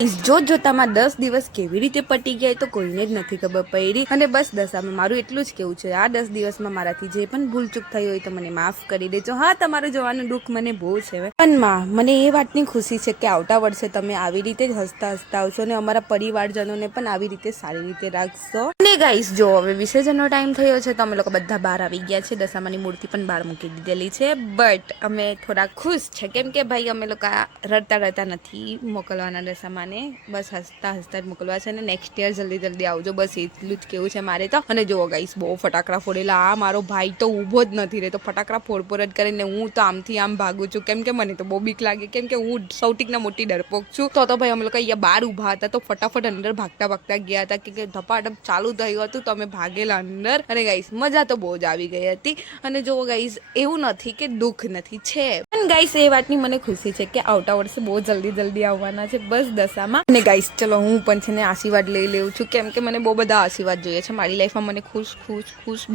જોતામાં 10 દિવસ કેવી રીતે પટી ગયા તો કોઈને જ નથી ખબર પડી અને બસ દશામાં મારું એટલું જ કેવું છે આ 10 દિવસમાં મારાથી જે પણ ભૂલચૂક થઈ હોય તો મને માફ કરી દેજો. હા, તમારું જોવાનું દુઃખ મને બહુ છે પણ માં મને એ વાતની ખુશી છે કે આવતા વર્ષે તમે આવી રીતે જ હસતા હસતા આવશો અને અમારા પરિવારજનોને પણ આવી રીતે સારી રીતે રાખશો. અને ગાઈસ જો હવે વિસર્જનનો ટાઈમ થયો છે તો અમે લોકો બધા બહાર આવી ગયા છે. દશામાની મૂર્તિ પણ બહાર મૂકી દીધેલી છે બટ અમે થોડા ખુશ છે કેમ કે ભાઈ અમે લોકો રડતા નથી મોકલવાના દશામાં, બસ હસતા હસતા જ મોકલવા છે અને નેક્સ્ટ યર જલ્દી આવજો, બસ એટલું જ કેવું છે મારે તો. અને જો ગાઈસ બહુ ફટાકડા ફોડેલા, આ મારો ભાઈ તો ઊભો જ નથી રહેતો, ફટાકડા ફોડ જ કરીને હું તો આમથી આમ ભાગું છું કેમ કે મને તો બહુ બીક લાગે કેમ કે હું સૌથી મોટી ડરપોક છું. તો ભાઈ અમે લોકો અહીંયા બહાર ઊભા હતા તો ફટાફટ અંદર ભાગતા ગયા હતા કે ધપાધપ ચાલુ થયું હતું તો અમે ભાગેલા અંદર. અને ગાઈસ મજા તો બહુ જ આવી ગઈ હતી. અને જો ગાઈસ એવું નથી કે દુઃખ નથી, છે પણ ગાઈસ એ વાતની મને ખુશી છે કે આવતા વર્ષે બહુ જલ્દી આવવાના છે બસ દશામાં. અને ગાઈસ ચલો હું પણ છે ને આશીર્વાદ લઈ લેવું છું કેમ કે મને બહુ બધા આશીર્વાદ જોઈએ છે મારી લાઈફમાં. મને ખુશ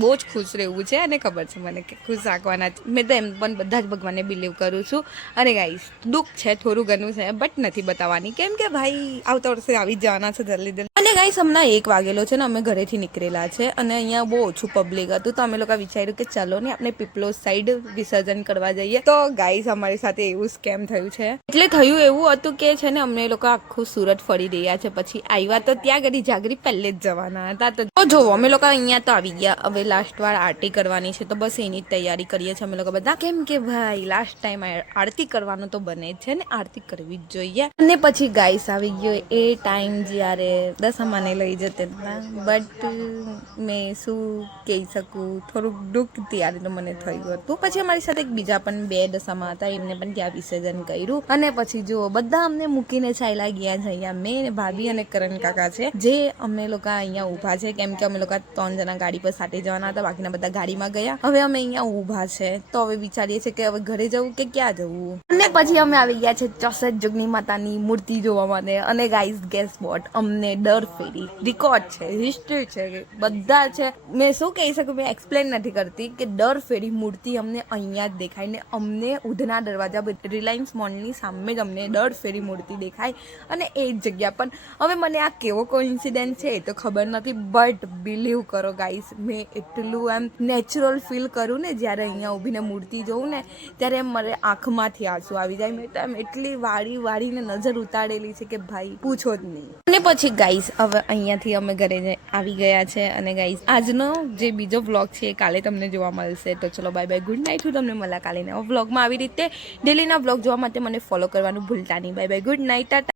બહુ જ ખુશ રહેવું છે અને ખબર છે મને કે ખુશ રાખવાના છે. મેં તો એમ પણ બધા જ ભગવાનને બિલીવ કરું છું. અને ગાઈસ દુઃખ છે થોડું ઘણું છે બટ નથી બતાવવાની કેમ કે ભાઈ આવતા વર્ષે આવી જ જવાના છે જલ્દી. અને ગાઈસ હમણાં 1 વાગેલો છે ને અમે ઘરેથી નીકળેલા છે અને અહીંયા બહુ ઓછું પબ્લિક હતું તો અમે લોકો વિચાર્યું કે ચલો ને આપણે પીપલોસ સાઈડ વિસર્જન કરવા જઈએ. તો ગાઈસ અમારી સાથે એવું સ્કેમ થયું છે. એટલે થયું એવું હતું કે છે ને અમને લોકો આખું સુરત ફરી રહ્યા છે પછી આવ્યા તો ત્યાં ઘડી જાગરી પહેલે જ જવાના હતા. તો જો અમે લોકો અહીંયા તો આવી ગયા, હવે લાસ્ટ વાર આરતી કરવાની છે તો બસ એની જ તૈયારી કરીએ છીએ અમે લોકો બધા કેમ કે ભાઈ લાસ્ટ ટાઈમ આરતી કરવાનું તો બને જ છે ને, આરતી કરવી જ જોઈએ. અને પછી ગાઈસ આવી ગયો એ ટાઈમ જ્યારે દશામાને લઈ જતે બટ મેં શું કહી શકું, થોડુંક દુઃખ ત્યારે તો મને થયું હતું. પછી અમારી સાથે બીજા પણ 2 દશામાં હતા, એમને પણ ત્યાં વિસર્જન કર્યું. અને પછી જો બધા અમને મૂકીને ચાલ્યા ગયા છે. અહીંયા મેં ભાભી અને કરણ કાકા છે જે અમે લોકો અહીંયા ઊભા છે કેમ કે અમે લોકો 3 જણા ગાડી પર સાથે જવાના હતા, બાકીના બધા ગાડીમાં ગયા. હવે અમે અહીંયા ઊભા છે તો હવે વિચારીએ છીએ કે હવે ઘરે જવું કે ક્યાં જવું. અને પછી અમે આવી ગયા છે 64 જોગણી માતાની મૂર્તિ જોવા માટે. અને ગાઈસ ગેસ વોટ, અમને દર ફેરી રેકોર્ડ છે, હિસ્ટ્રી છે, બધા છે. મેં શું કહી શકું, મેં એક્સપ્લેન નથી કરતી કે દર ફેરી મૂર્તિ અમને અહીંયા જ દેખાય ને અમને ઉધના દરવાજા રિલાયન્સ મોલની સામે જ અમને દર ફેરી મૂર્તિ દેખાય અને એ જ જગ્યા પણ. હવે મને આ કેવો કોઇન્સિડન્સ છે એ તો ખબર નથી બટ બિલીવ કરો ગાઈસ મેં એટલું એમ નેચરલ ફીલ કરું ને જ્યારે અહીંયા ઊભીને મૂર્તિ જોઉં ને ત્યારે એમ મારે આંખમાંથી આંસુ આવી જાય. મેં તો એમ એટલી વાળીને નજર ઉતારેલી છે કે ભાઈ પૂછો જ નહીં. અને પછી ગાઈસ હવે અહીંયાથી અમે ઘરે આવી ગયા છે અને ગાઈસ આજનો જે બીજો વ્લોગ છે એ કાલે તમને જોવા મળશે. તો ચલો બાય ગુડ નાઇટ. હું તમને મળા કાલે નવા વ્લોગમાં. આવી રીતે ડેલીના વ્લોગ જોવા માટે મને ફોલો કરવાનું ભૂલતા નહીં. Bye good night.